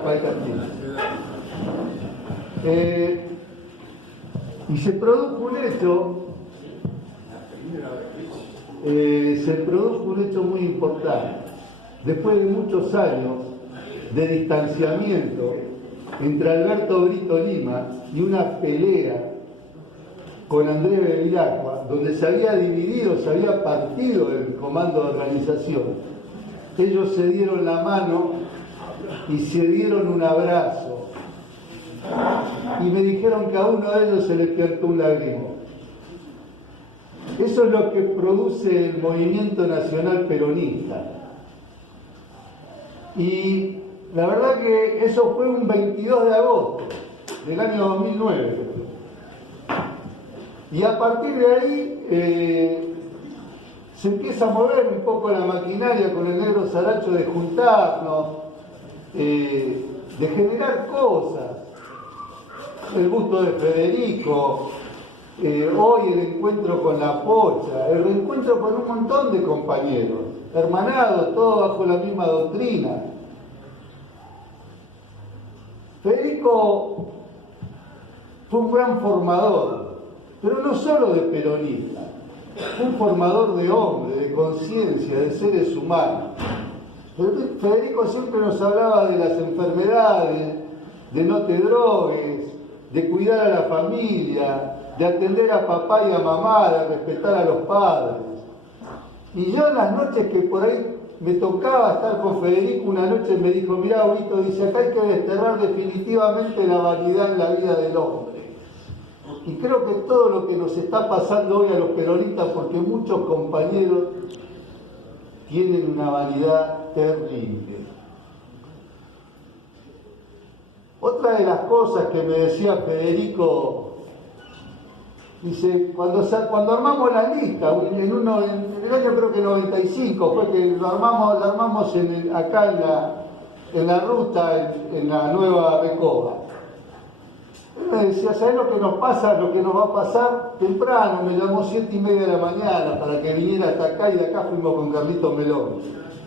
Rafael Castillo. Y se produjo un hecho muy importante. Después de muchos años de distanciamiento entre Alberto Brito Lima y una pelea con Andrés Bevilacqua, donde se había dividido, se había partido el comando de organización, ellos se dieron la mano y se dieron un abrazo. Y me dijeron que a uno de ellos se le cantó un lágrimo. Eso es lo que produce el movimiento nacional peronista. Y la verdad que eso fue un 22 de agosto del año 2009. Y a partir de ahí se empieza a mover un poco la maquinaria con el negro Saracho de juntarnos, de generar cosas. El busto de Federico, hoy el encuentro con la Pocha, el reencuentro con un montón de compañeros, hermanados, todos bajo la misma doctrina. Federico fue un gran formador, pero no solo de peronista, fue un formador de hombres, de conciencia, de seres humanos. Federico siempre nos hablaba de las enfermedades, de no te drogues, de cuidar a la familia, de atender a papá y a mamá, de respetar a los padres. Y yo en las noches que por ahí me tocaba estar con Federico, una noche me dijo, mirá, Huguito, dice, acá hay que desterrar definitivamente la vanidad en la vida del hombre. Y creo que todo lo que nos está pasando hoy a los peronistas, porque muchos compañeros tienen una vanidad terrible. Otra de las cosas que me decía Federico, dice, cuando armamos la lista, en el año creo que 95, fue que lo armamos acá en la ruta, en la nueva Recoba. Él me decía, ¿sabés lo que nos pasa, lo que nos va a pasar? Temprano, me llamó 7:30 de la mañana para que viniera hasta acá y de acá fuimos con Carlito Melón.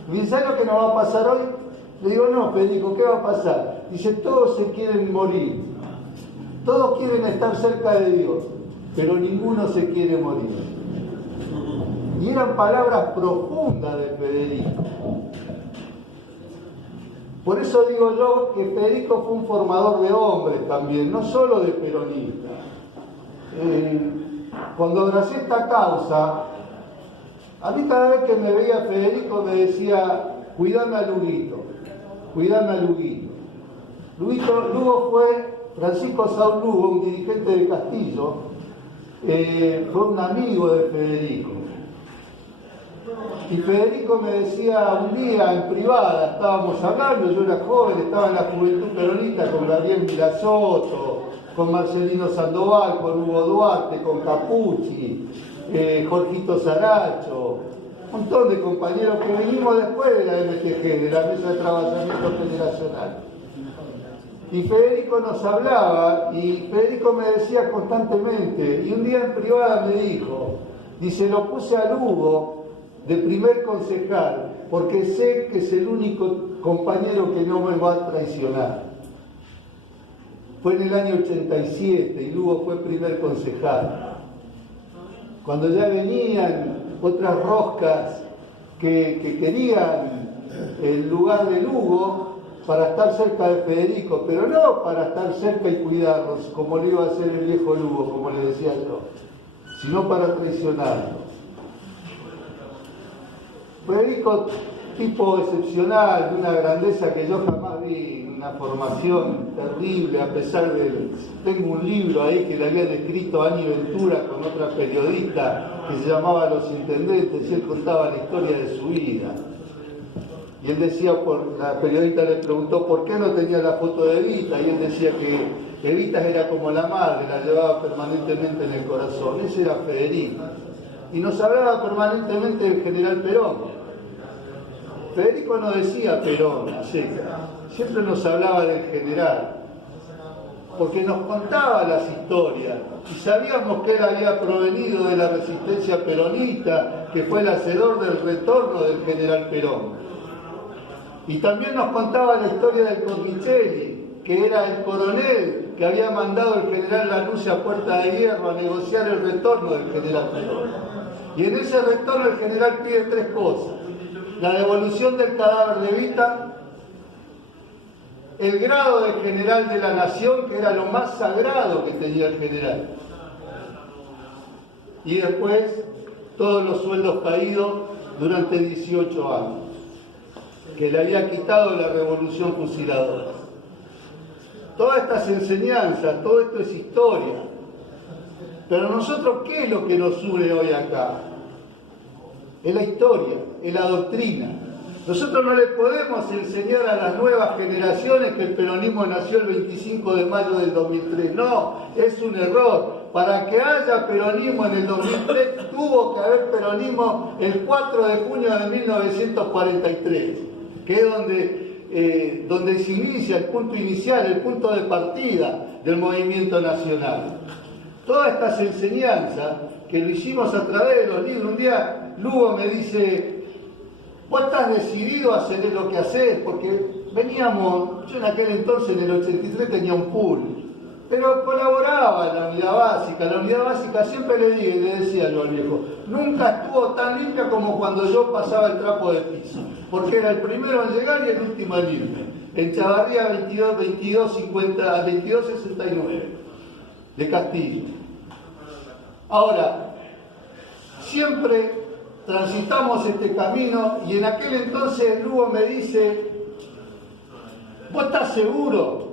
Me dice, ¿sabés lo que nos va a pasar hoy? Le digo, no, Federico, ¿qué va a pasar? Dice, todos se quieren morir, todos quieren estar cerca de Dios, pero ninguno se quiere morir. Y eran palabras profundas de Federico. Por eso digo yo que Federico fue un formador de hombres también, no solo de peronistas. Cuando abracé esta causa, a mí cada vez que me veía Federico me decía, cuidame a Luguito, cuidame a Luguito. Lugo fue Francisco Saúl Lugo, un dirigente de Castillo, fue un amigo de Federico. Y Federico me decía un día en privada, estábamos hablando, yo era joven, estaba en la Juventud Peronista con Gabriel Milasoto, con Marcelino Sandoval, con Hugo Duarte, con Capucci, Jorgito Saracho, un montón de compañeros que venimos después de la MTG, de la Mesa de Trabajamiento Generacional. Y Federico nos hablaba, y Federico me decía constantemente, y un día en privada me dijo, dice, lo puse a Lugo de primer concejal, porque sé que es el único compañero que no me va a traicionar. Fue en el año 87 y Lugo fue primer concejal. Cuando ya venían otras roscas que querían el lugar de Lugo para estar cerca de Federico, pero no para estar cerca y cuidarlos, como lo iba a hacer el viejo Lugo, como le decía yo, sino para traicionarlo. Federico, tipo excepcional, de una grandeza que yo jamás vi, una formación terrible, a pesar de... Tengo un libro ahí que le habían escrito a Ani Ventura con otra periodista que se llamaba Los Intendentes, y él contaba la historia de su vida. Y él decía, la periodista le preguntó por qué no tenía la foto de Evita, y él decía que Evita era como la madre, la llevaba permanentemente en el corazón. Ese era Federico. Y nos hablaba permanentemente del general Perón. Federico no decía Perón, siempre nos hablaba del general, porque nos contaba las historias y sabíamos que él había provenido de la resistencia peronista, que fue el hacedor del retorno del general Perón. Y también nos contaba la historia del Cornicelli, que era el coronel que había mandado el general Lanusse a Puerta de Hierro a negociar el retorno del general Perón. Y en ese retorno el general pide tres cosas: la devolución del cadáver de Evita, el grado de general de la nación, que era lo más sagrado que tenía el general, y después todos los sueldos caídos durante 18 años, que le había quitado la revolución fusiladora. Todas estas enseñanzas, todo esto es historia. Pero nosotros, ¿qué es lo que nos une hoy acá? Es la historia, es la doctrina. Nosotros no le podemos enseñar a las nuevas generaciones que el peronismo nació el 25 de mayo del 2003. No, es un error. Para que haya peronismo en el 2003, tuvo que haber peronismo el 4 de junio de 1943, que es donde se inicia el punto inicial, el punto de partida del movimiento nacional. Todas estas enseñanzas que lo hicimos a través de los libros. Un día Lugo me dice: vos estás decidido a hacer lo que haces, porque veníamos, yo en aquel entonces, en el 83, tenía un pool, pero colaboraba en la unidad básica. La unidad básica, siempre le decía yo al viejo, nunca estuvo tan limpia como cuando yo pasaba el trapo de piso, porque era el primero en llegar y el último en irme. En Chavarría 2269 de Castillo. Ahora, siempre transitamos este camino, y en aquel entonces Lugo me dice: ¿vos estás seguro?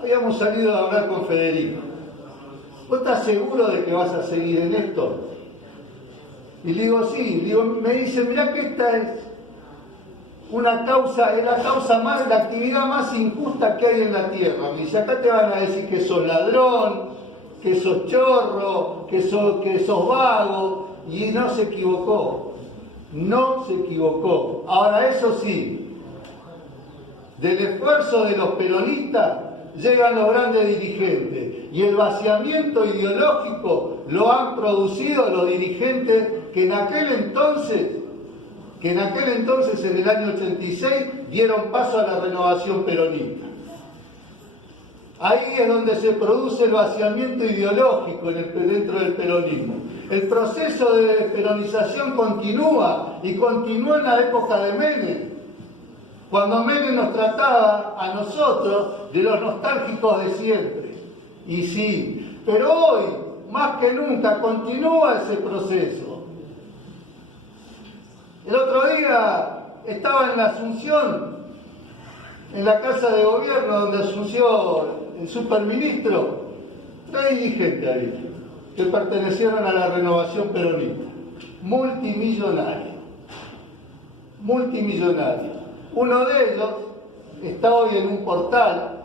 Habíamos salido a hablar con Federico. ¿Vos estás seguro de que vas a seguir en esto? Y le digo: sí. Me dice: mirá que esta es una causa, es la actividad más injusta que hay en la tierra. Me dice: acá te van a decir que sos ladrón, que sos chorro, que sos vago. Y no se equivocó. No se equivocó. Ahora, eso sí, del esfuerzo de los peronistas llegan los grandes dirigentes, y el vaciamiento ideológico lo han producido los dirigentes que en aquel entonces, en el año 86, dieron paso a la renovación peronista. Ahí es donde se produce el vaciamiento ideológico dentro del peronismo. El proceso de desperonización continúa, y continuó en la época de Menem, cuando Menem nos trataba a nosotros de los nostálgicos de siempre. Y sí, pero hoy, más que nunca, continúa ese proceso. El otro día estaba en la Asunción, en la Casa de Gobierno, donde asunció el superministro, tres dirigentes ahí, que pertenecieron a la renovación peronista, multimillonarios. Uno de ellos está hoy en un portal